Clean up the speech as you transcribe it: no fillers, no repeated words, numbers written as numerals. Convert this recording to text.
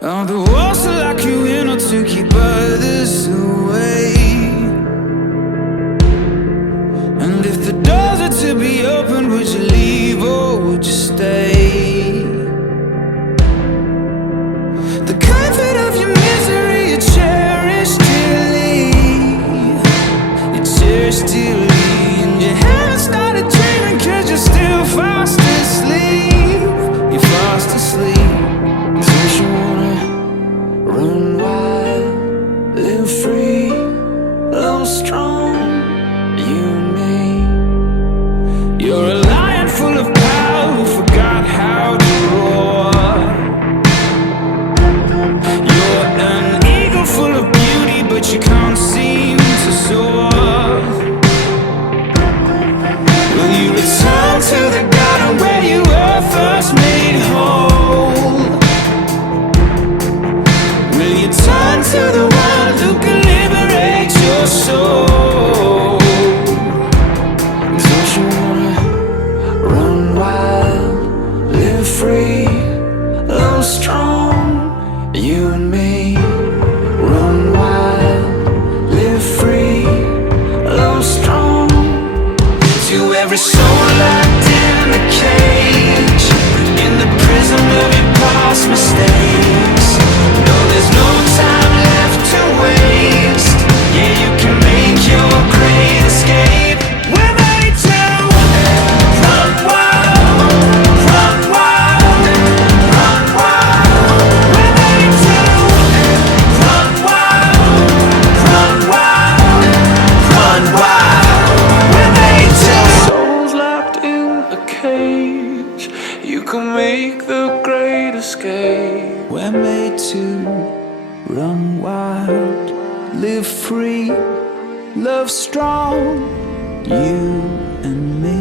All the walls to lock you in or to keep others away. And if the doors are to be opened, would you leave or would you stay? The comfort of your misery you cherish dearly, you cherish dearly. And you haven't started dreaming 'cause you're still fast asleep. You're fast asleep. Don't you wanna run wild, live free, love strong, you and me? You're a lion full of power who forgot how to roar. You're an eagle full of beauty, but you can't seem to soar. Will you return to the garden where you were first made whole? Will you turn to the one who can liberate your soul? Don't you wanna run wild, live free, love strong, you and me? Run wild, live free, love strong. To every soul locked in a cage, in the prison of your past mistakes. No, there's no time left to waste. Yeah, you can make your great escape. We're made to run wild, run wild, run wild. We're made to run wild, run wild, run wild. We're made to. Souls locked in a cage, you can make the great escape. We're made to run wild, live free, love strong, you and me.